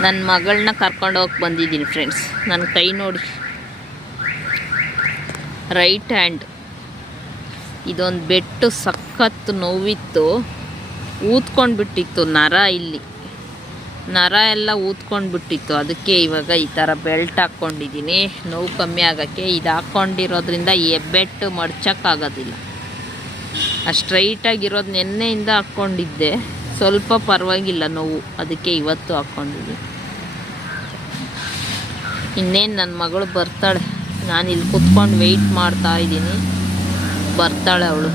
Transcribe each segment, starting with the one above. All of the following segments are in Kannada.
ನನ್ನ ಮಗಳನ್ನ ಕರ್ಕೊಂಡು ಹೋಗಿ ಬಂದಿದ್ದೀನಿ ಫ್ರೆಂಡ್ಸ್. ನನ್ನ ಕೈ ನೋಡಿ, ರೈಟ್ ಹ್ಯಾಂಡ್. ಇದೊಂದು ಬೆಟ್ಟು ಸಖತ್ತು ನೋವಿತ್ತು, ಊದ್ಕೊಂಡು ಬಿಟ್ಟಿತ್ತು ನರ, ಇಲ್ಲಿ ನರ ಎಲ್ಲ ಊದ್ಕೊಂಡು ಬಿಟ್ಟಿತ್ತು. ಅದಕ್ಕೆ ಇವಾಗ ಈ ಥರ ಬೆಲ್ಟ್ ಹಾಕ್ಕೊಂಡಿದ್ದೀನಿ ನೋವು ಕಮ್ಮಿ ಆಗೋಕ್ಕೆ. ಇದು ಹಾಕ್ಕೊಂಡಿರೋದ್ರಿಂದ ಎಬ್ಬೆಟ್ಟು ಮಡ್ಚೋಕ್ಕಾಗೋದಿಲ್ಲ. ಸ್ಟ್ರೈಟಾಗಿರೋದು ನೆನ್ನೆಯಿಂದ ಹಾಕ್ಕೊಂಡಿದ್ದೆ, ಸ್ವಲ್ಪ ಪರವಾಗಿಲ್ಲ ನೋವು, ಅದಕ್ಕೆ ಇವತ್ತು ಹಾಕ್ಕೊಂಡಿದ್ದೀನಿ. ಇನ್ನೇನು ನನ್ನ ಮಗಳು ಬರ್ತಾಳೆ, ನಾನು ಇಲ್ಲಿ ಕುತ್ಕೊಂಡು ವೆಯ್ಟ್ ಮಾಡ್ತಾ ಇದ್ದೀನಿ, ಬರ್ತಾಳೆ ಅವಳು.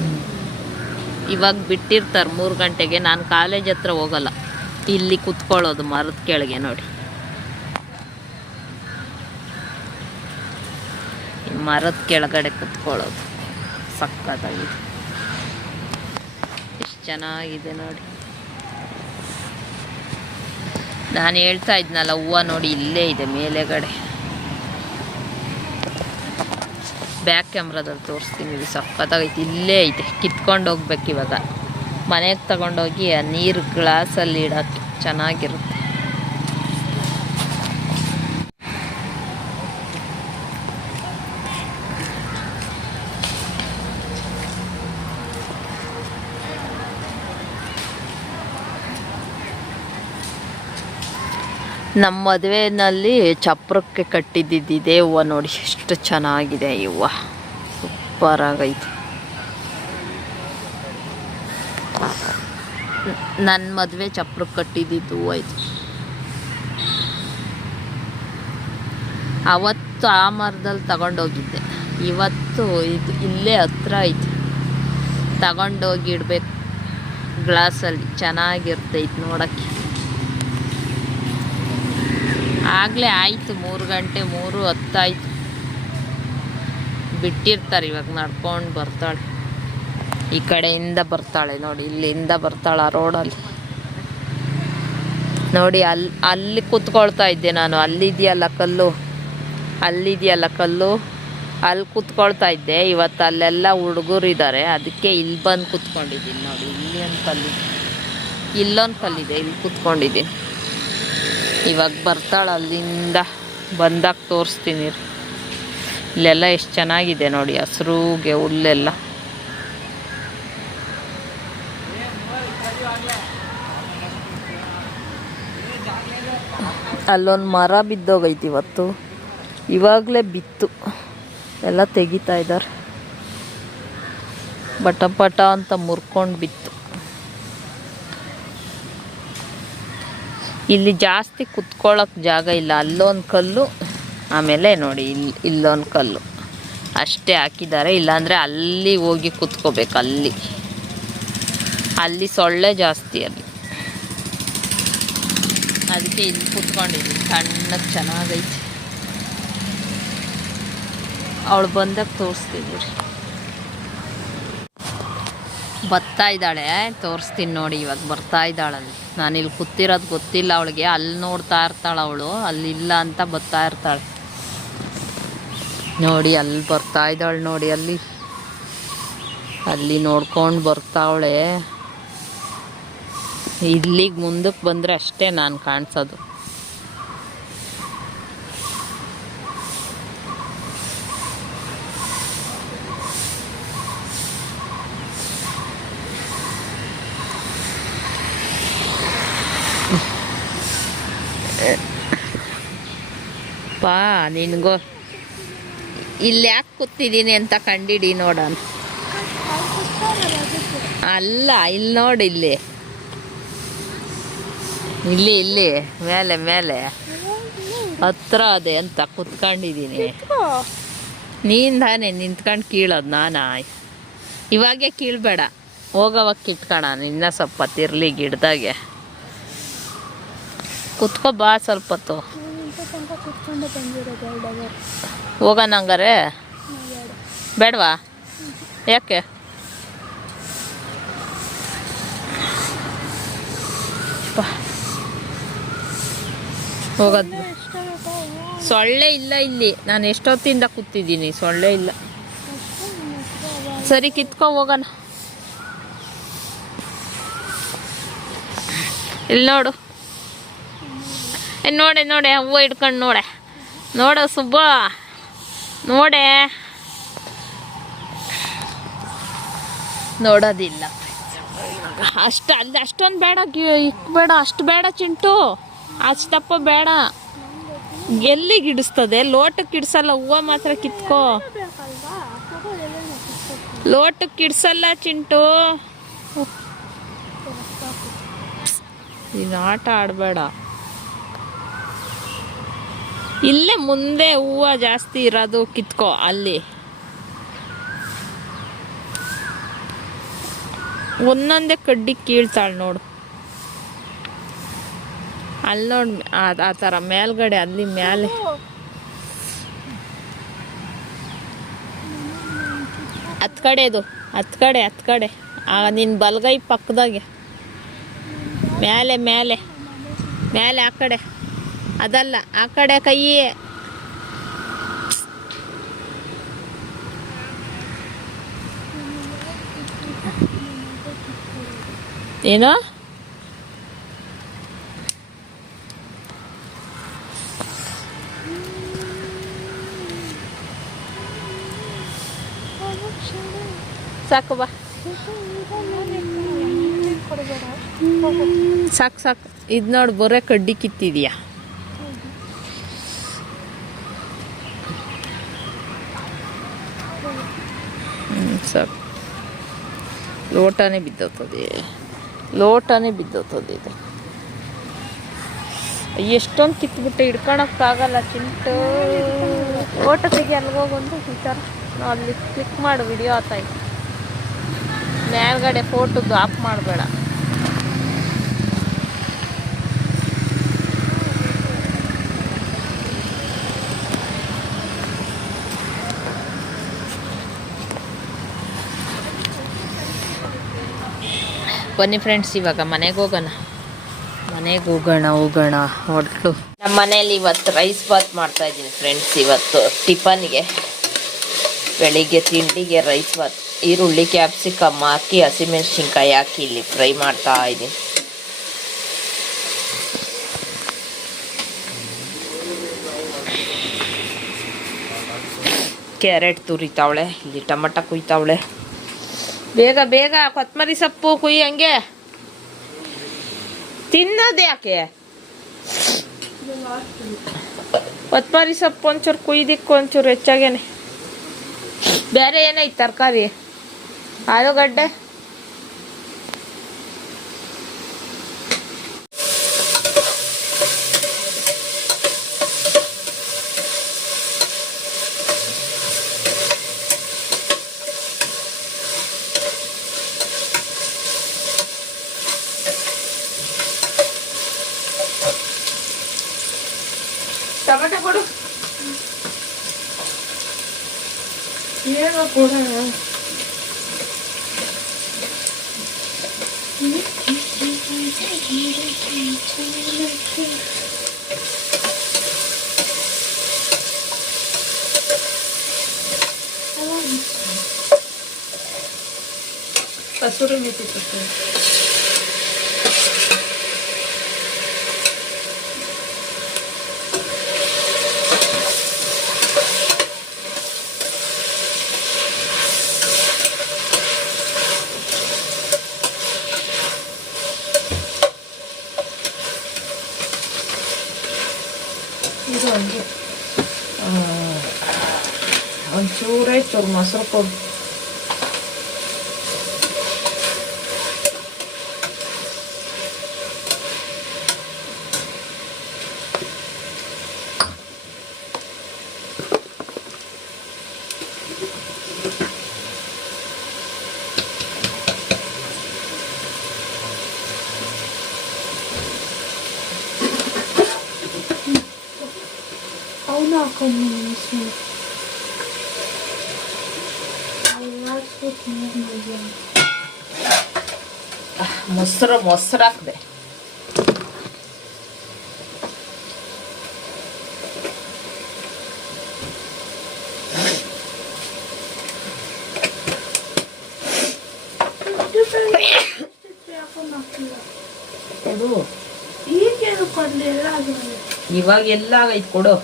ಇವಾಗ ಬಿಟ್ಟಿರ್ತಾರೆ 3 ಗಂಟೆಗೆ. ನಾನು ಕಾಲೇಜ್ ಹತ್ರ ಹೋಗಲ್ಲ, ಇಲ್ಲಿ ಕುತ್ಕೊಳ್ಳೋದು ಮರದ ಕೆಳಗೆ. ನೋಡಿ, ಮರದ ಕೆಳಗಡೆ ಕುತ್ಕೊಳ್ಳೋದು ಸಕ್ಕತ್ತಾಗಿದೆ, ಎಷ್ಟು ಚೆನ್ನಾಗಿದೆ ನೋಡಿ. ನಾನು ಹೇಳ್ತಾ ಇದ್ನಲ್ಲ, ಹೂವು ನೋಡಿ ಇಲ್ಲೇ ಇದೆ ಮೇಲೆಗಡೆ. ಬ್ಯಾಕ್ ಕ್ಯಾಮ್ರಾದಲ್ಲಿ ತೋರಿಸ್ತೀನಿ, ಇದು ಸಕ್ಕತ್ತಾಗೈತೆ, ಇಲ್ಲೇ ಐತೆ. ಕಿತ್ಕೊಂಡು ಹೋಗ್ಬೇಕು ಇವಾಗ ಮನೆಗೆ ತಗೊಂಡೋಗಿ ಆ ನೀರು ಗ್ಲಾಸಲ್ಲಿ ಇಡೋಕ್ಕೆ ಚೆನ್ನಾಗಿರುತ್ತೆ. ನಮ್ಮ ಮದುವೆಯಲ್ಲಿ ಚಪ್ರಕ್ಕೆ ಕಟ್ಟಿದ್ದಿದ್ದಿದೆ ಹೂವು ನೋಡಿ, ಎಷ್ಟು ಚೆನ್ನಾಗಿದೆ ಈ ಹೂವು, ಸೂಪರಾಗೈತೆ. ನನ್ನ ಮದುವೆ ಚಪ್ರಕ್ಕೆ ಕಟ್ಟಿದ್ದಿದ್ದು ಹೂವು ಇದು. ಅವತ್ತು ಆ ಮರದಲ್ಲಿ ತಗೊಂಡೋಗಿದ್ದೆ, ಇವತ್ತು ಇದು ಇಲ್ಲೇ ಹತ್ರ ಐತೆ, ತಗೊಂಡೋಗಿ ಇಡಬೇಕು ಗ್ಲಾಸಲ್ಲಿ, ಚೆನ್ನಾಗಿರುತ್ತೆ ಇದು ನೋಡೋಕ್ಕೆ. ಆಗಲೇ ಆಯಿತು 3 ಗಂಟೆ, 3:10 ಆಯಿತು. ಬಿಟ್ಟಿರ್ತಾರೆ, ಇವಾಗ ನಡ್ಕೊಂಡು ಬರ್ತಾಳೆ, ಈ ಕಡೆಯಿಂದ ಬರ್ತಾಳೆ ನೋಡಿ, ಇಲ್ಲಿಂದ ಬರ್ತಾಳೆ ಆ ರೋಡಲ್ಲಿ ನೋಡಿ. ಅಲ್ಲಿ ಕೂತ್ಕೊಳ್ತಾ ಇದ್ದೆ ನಾನು, ಅಲ್ಲಿದೆಯಲ್ಲ ಕಲ್ಲು, ಅಲ್ಲಿ ಕೂತ್ಕೊಳ್ತಾ ಇದ್ದೆ. ಇವತ್ತು ಅಲ್ಲೆಲ್ಲ ಹುಡುಗರಿದ್ದಾರೆ, ಅದಕ್ಕೆ ಇಲ್ಲಿ ಬಂದು ಕೂತ್ಕೊಂಡಿದ್ದೀನಿ ನೋಡಿ. ಇಲ್ಲಿ ಒಂದು ಕಲ್ಲಿದೆ, ಇಲ್ಲೊಂದು ಕಲ್ಲಿದೆ, ಇಲ್ಲಿ ಕೂತ್ಕೊಂಡಿದ್ದೀನಿ. ಇವಾಗ ಬರ್ತಾಳೆ, ಅಲ್ಲಿಂದ ಬಂದಾಗ ತೋರಿಸ್ತೀನಿ. ಇಲ್ಲೆಲ್ಲ ಎಷ್ಟು ಚೆನ್ನಾಗಿದೆ ನೋಡಿ, ಹಸ್ರುಗೆ ಹುಲ್ಲೆಲ್ಲ. ಅಲ್ಲೊಂದು ಮರ ಬಿದ್ದೋಗೈತಿ ಇವತ್ತು, ಇವಾಗಲೇ ಬಿತ್ತು, ಎಲ್ಲ ತೆಗಿತಾ ಇದ್ದಾರೆ. ಪಟ ಪಟ ಅಂತ ಮುರ್ಕೊಂಡು ಬಿತ್ತು. ಇಲ್ಲಿ ಜಾಸ್ತಿ ಕುತ್ಕೊಳ್ಳೋಕೆ ಜಾಗ ಇಲ್ಲ, ಅಲ್ಲೊಂದು ಕಲ್ಲು, ಆಮೇಲೆ ನೋಡಿ ಇಲ್ಲೊಂದು ಕಲ್ಲು ಅಷ್ಟೇ ಹಾಕಿದ್ದಾರೆ. ಇಲ್ಲಾಂದರೆ ಅಲ್ಲಿ ಹೋಗಿ ಕುತ್ಕೋಬೇಕು, ಅಲ್ಲಿ ಸೊಳ್ಳೆ ಜಾಸ್ತಿ ಅಲ್ಲಿ, ಅದಕ್ಕೆ ಇಲ್ಲಿ ಕುತ್ಕೊಂಡಿದ್ದೀನಿ. ತಣ್ಣಗೆ ಚೆನ್ನಾಗೈತಿ. ಅವಳು ಬಂದಾಗ ತೋರಿಸ್ತೀನಿ ರೀ. ಬರ್ತಾ ಇದ್ದಾಳೆ, ತೋರಿಸ್ತೀನಿ ನೋಡಿ. ಇವಾಗ ಬರ್ತಾ ಇದ್ದಾಳಲ್ಲಿ, ನಾನಿಲ್ಲಿ ಕೂತಿರೋದು ಗೊತ್ತಿಲ್ಲ ಅವಳಿಗೆ, ಅಲ್ಲಿ ನೋಡ್ತಾ ಇರ್ತಾಳೆ ಅವಳು, ಅಲ್ಲಿಲ್ಲ ಅಂತ ಬರ್ತಾ ಇರ್ತಾಳೆ ನೋಡಿ. ಅಲ್ಲಿ ಬರ್ತಾ ಇದ್ದಾಳೆ ನೋಡಿ, ಅಲ್ಲಿ ನೋಡ್ಕೊಂಡು ಬರ್ತಾವಳೆ. ಇಲ್ಲಿಗೆ ಮುಂದಕ್ಕೆ ಬಂದರೆ ಅಷ್ಟೇ ನಾನು ಕಾಣಿಸೋದು. ಪಾ ನಿನಗೋ ಇಲ್ಲಿ ಯಾಕೆ ಕೂತಿದ್ದೀನಿ ಅಂತ ಕಂಡಿಡಿ ನೋಡೋಣ. ಅಲ್ಲ, ಇಲ್ಲಿ ನೋಡಿ, ಇಲ್ಲಿ ಮೇಲೆ ಹತ್ರ ಅದೇ ಅಂತ ಕುತ್ಕೊಂಡಿದ್ದೀನಿ. ನೀನು ತಾನೇ ನಿಂತ್ಕೊಂಡು ಕೀಳೋದು, ನಾನಾ? ಇವಾಗೆ ಕೀಳ್ಬೇಡ, ಹೋಗೋವಾಗ ಕಿಟ್ಕೋಣ, ಇನ್ನ ಸ್ವಲ್ಪ ತಿರ್ಲಿ ಗಿಡದಾಗೆ. ಕುತ್ಕೋ ಬಾ ಸ್ವಲ್ಪ ಹೊತ್ತು, ಹೋಗೋಣ ಹಂಗಾರೆ. ಬೇಡವಾ? ಯಾಕೆ? ಹೋಗೋದು. ಸೊಳ್ಳೆ ಇಲ್ಲ ಇಲ್ಲಿ, ನಾನು ಎಷ್ಟೊತ್ತಿಂದ ಕೂತಿದ್ದೀನಿ, ಸೊಳ್ಳೆ ಇಲ್ಲ. ಸರಿ, ಕಿತ್ಕೋ ಹೋಗೋಣ. ಇಲ್ಲಿ ನೋಡು, ನೋಡೆ ನೋಡೆ ಹೂವು ಹಿಡ್ಕೊಂಡು ನೋಡ ಸುಬ್ಬ ನೋಡೆ ನೋಡೋದಿಲ್ಲ ಅಷ್ಟೊಂದು ಬೇಡ ಬೇಡ ಅಷ್ಟು ಬೇಡ ಚಿಂಟು ಅಷ್ಟಪ್ಪ ಬೇಡ ಎಲ್ಲಿಗೆ ಇಡಿಸ್ತದೆ ಲೋಟಕ್ಕೆ ಇಡ್ಸಲ್ಲ ಹೂವು ಮಾತ್ರ ಕಿತ್ಕೋ ಲೋಟಕ್ಕೆ ಇಡ್ಸಲ್ಲ ಚಿಂಟು ನೀನು ಆಟ ಆಡಬೇಡ ಇಲ್ಲೇ ಮುಂದೆ ಹೂವು ಜಾಸ್ತಿ ಇರೋದು ಕಿತ್ಕೋ ಅಲ್ಲಿ ಒಂದೊಂದೇ ಕಡ್ಡಿ ಕೀಳ್ತಾಳೆ ನೋಡು ಅಲ್ಲಿ ನೋಡಿ ಆ ಥರ ಮೇಲ್ಗಡೆ ಅಲ್ಲಿ ಮೇಲೆ ಹತ್ತು ಕಡೆ ನಿನ್ನ ಬಲಗೈ ಪಕ್ಕದಾಗೆ ಮೇಲೆ ಮೇಲೆ ಮೇಲೆ ಆ ಕಡೆ ಅದಲ್ಲ ಆ ಕಡೆ ಕೈ ಏನೋ ಸಾಕು ಬಾ ಸಾಕು ಇದು ನೋಡಿ ಬರೇ ಕಡ್ಡಿ ಕಿತ್ತಿದ್ಯಾ ಸಾಕು ಲೋಟನೇ ಬಿದ್ದೋಗ್ತದೆ ಇದು ಎಷ್ಟೊಂದು ಕಿತ್ಬಿಟ್ಟು ಹಿಡ್ಕೊಳಕ್ಕಾಗಲ್ಲ ಚಿಂಟು ಲೋಟ ತೆಗಿ ಅಲ್ಗೋಗೊಂದು ಈ ಥರ ಅಲ್ಲಿ ಕ್ಲಿಕ್ ಮಾಡು ವಿಡಿಯೋ ಆತಾಯ್ತು ಮೇಲ್ಗಡೆ ಫೋಟೋದು ಆಫ್ ಮಾಡಬೇಡ ಬನ್ನಿ ಫ್ರೆಂಡ್ಸ್ ಇವಾಗ ಮನೆಗೆ ಹೋಗೋಣ ಹೊರಟು ನಮ್ಮ ಮನೇಲಿ ಇವತ್ತು ರೈಸ್ ಬಾತ್ ಮಾಡ್ತಾ ಇದ್ದೀನಿ ಫ್ರೆಂಡ್ಸ್ ಇವತ್ತು ಟಿಫನ್ಗೆ ಬೆಳಿಗ್ಗೆ ತಿಂಡಿಗೆ ರೈಸ್ ಬಾತ್ ಈರುಳ್ಳಿ ಕ್ಯಾಪ್ಸಿಕಮ್ ಹಾಕಿ ಹಸಿಮೆಣಸಿನ್ಕಾಯಿ ಹಾಕಿ ಇಲ್ಲಿ ಫ್ರೈ ಮಾಡ್ತಾ ಇದ್ದೀನಿ ಕ್ಯಾರೆಟ್ ತುರಿತಾವಳೆ ಇಲ್ಲಿ ಟೊಮಟ ಕುಯ್ತಾವಳೆ ಬೇಗ ಕೊತ್ತಂಬರಿ ಸೊಪ್ಪು ಕುಯ್ಯಿ ಹಂಗೆ ತಿನ್ನೋದು ಯಾಕೆ ಕೊತ್ತಂಬರಿ ಸೊಪ್ಪು ಒಂಚೂರು ಕುಯ್ದಿಕ್ಕು ಒಂಚೂರು ಹೆಚ್ಚಾಗೇನೆ ಬೇರೆ ಏನೈತೆ ತರಕಾರಿ ಆಲೂಗಡ್ಡೆ ಟೊಮೆಟೊ ಕೊಡು ಏನೋ ಕೊಡೋಣ ಕಸೂರಿ ಮೇಥಿ ಸೊಪ್ಪು ಇದು ಹಂಗೆ ಒಂಚೂರೇ ಚೂರು ಮೊಸರು ಕೊಡು ಮೊಸರು ಹಾಕ್ದೆ ಕೊಡು ಈಗೇನು ಕೊಡ ಇವಾಗ ಎಲ್ಲ ಆಗೈತೆ ಕೊಡು.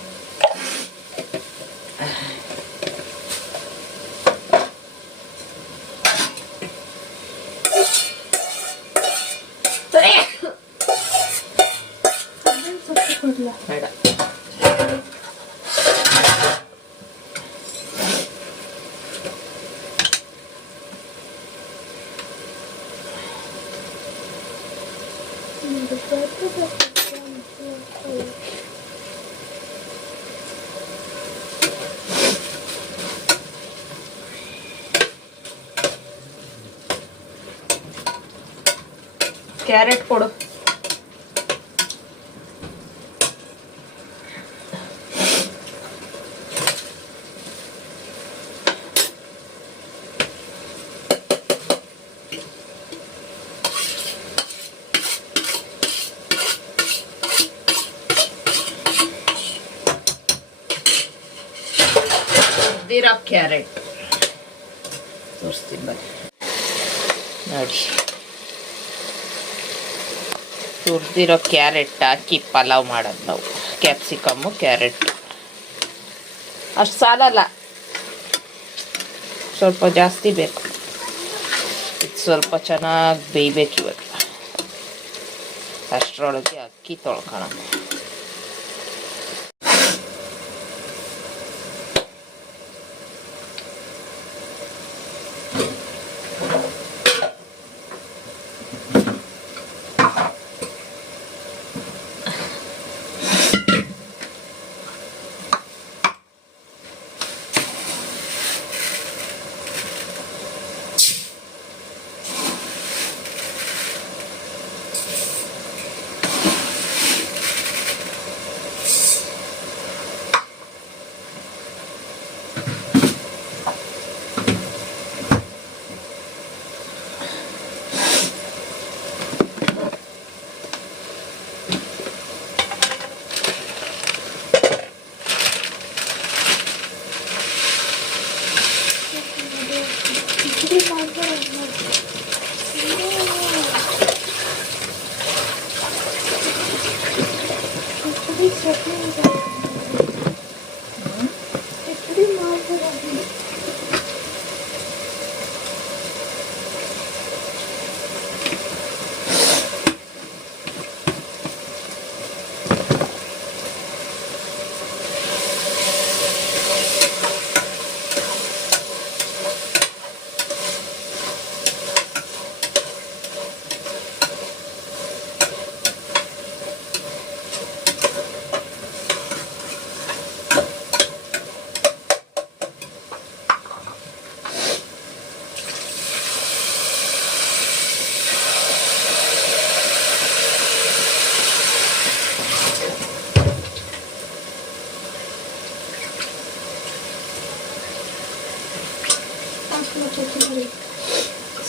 ಬೇಡ ಕ್ಯಾರೆಟ್ ಕೊಡು. ಕ್ಯಾರೆಟ್ ತೋರಿಸ್ತೀನಿ ಬನ್ನಿ ನೋಡಿ. ತುರಿದಿರೋ ಕ್ಯಾರೆಟ್ ಹಾಕಿ ಪಲಾವ್ ಮಾಡೋದು ನಾವು. ಕ್ಯಾಪ್ಸಿಕಮ್ಮು ಕ್ಯಾರೆಟ್ ಅಷ್ಟು ಸಾಲಲ್ಲ, ಸ್ವಲ್ಪ ಜಾಸ್ತಿ ಬೇಕು. ಇದು ಸ್ವಲ್ಪ ಚೆನ್ನಾಗಿ ಬೇಯಬೇಕು ಇವತ್ತು. ಅಷ್ಟರೊಳಗೆ ಅಕ್ಕಿ ತೊಳ್ಕೊಳ್ಳೋಣ.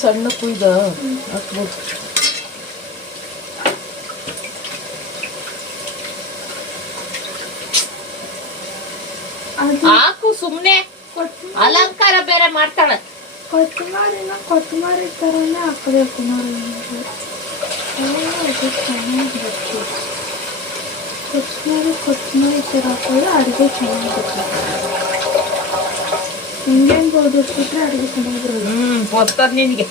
ಸಣ್ಣ ಕುಯ್ದ ಹಾಕ್ಬೋದು. ಹಾಕು ಸುಮ್ಮನೆ, ಅಲಂಕಾರ ಬೇರೆ ಮಾಡ್ತಾಳೆ. ಕೊತ್ತಂಬರಿ ತರನೇ ಹಾಕಬೇಕು ನೋಡಿ. ಕೊತ್ತಂಬರಿ ತರ ಹಾಕಿದ್ರೆ ಅಡುಗೆ ಚೆನ್ನಾಗಿರುತ್ತೆ. ಹಿಂಗೇನು ಬೋದಿಸ್ಬಿಟ್ರೆ ಅಡುಗೆ ಚೆನ್ನಾಗಿರೋದು. ಗೊತ್ತದ ನಿನಗೆ.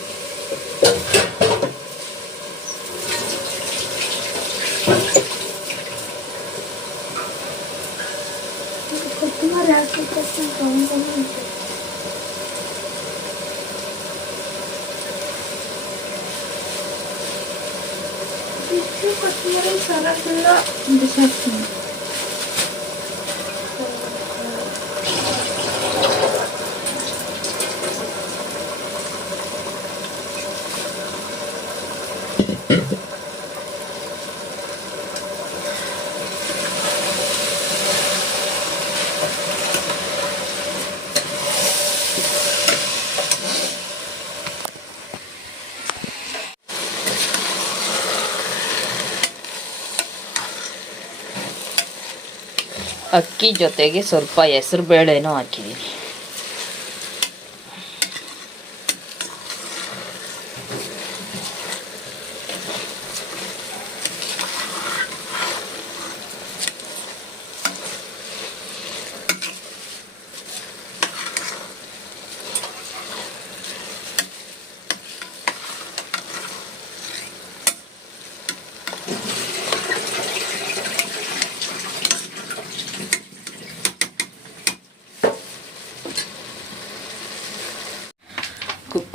ಕೊತ್ತಂಬರಿ ಹಾಕಿದ ತಕ್ಷಣ ತಗೊಂಡು ಕೊತ್ತಂಬರಿ ಸರಕ್ಕೆಲ್ಲ ಬಿಸಾಕ್ತೀನಿ. ಅಕ್ಕಿ ಜೊತೆಗೆ ಸ್ವಲ್ಪ ಹೆಸರು ಬೇಳೆನೂ ಹಾಕಿದ್ದೀನಿ.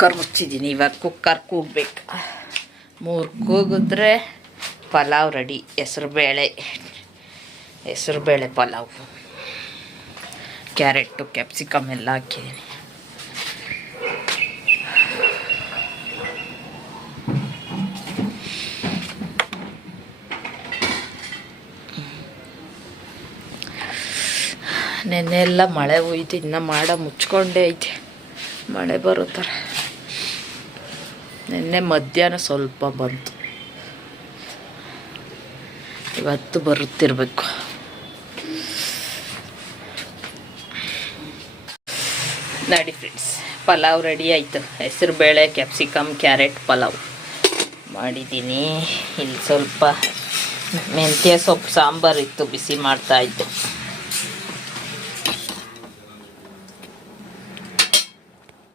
ಕುಕ್ಕರ್ ಮುಚ್ಚಿದ್ದೀನಿ. ಇವಾಗ ಕುಕ್ಕರ್ ಕೂಗಬೇಕು. 3 ಕೂಗಿದ್ರೆ ಪಲಾವ್ ರೆಡಿ. ಹೆಸರುಬೇಳೆ ಪಲಾವ್. ಕ್ಯಾರೆಟು ಕ್ಯಾಪ್ಸಿಕಮ್ ಎಲ್ಲ ಹಾಕಿದ್ದೀನಿ. ನೆನ್ನೆ ಎಲ್ಲ ಮಳೆ ಹೋಯ್ತು, ಇನ್ನು ಮಾಡ ಮುಚ್ಕೊಂಡೇ ಐತೆ. ಮಳೆ ಬರೋ ಥರ. ನೆನ್ನೆ ಮಧ್ಯಾಹ್ನ ಸ್ವಲ್ಪ ಬಂತು, ಇವತ್ತು ಬರುತ್ತಿರಬೇಕು. ನೋಡಿ ಫ್ರೆಂಡ್ಸ್, ಪಲಾವ್ ರೆಡಿ ಆಯಿತು. ಹೆಸರುಬೇಳೆ ಕ್ಯಾಪ್ಸಿಕಮ್ ಕ್ಯಾರೆಟ್ ಪಲಾವ್ ಮಾಡಿದ್ದೀನಿ. ಇಲ್ಲಿ ಸ್ವಲ್ಪ ಮೆಂತ್ಯ ಸೊಪ್ಪು ಸಾಂಬಾರು ಇತ್ತು, ಬಿಸಿ ಮಾಡ್ತಾಯಿದ್ದೆ.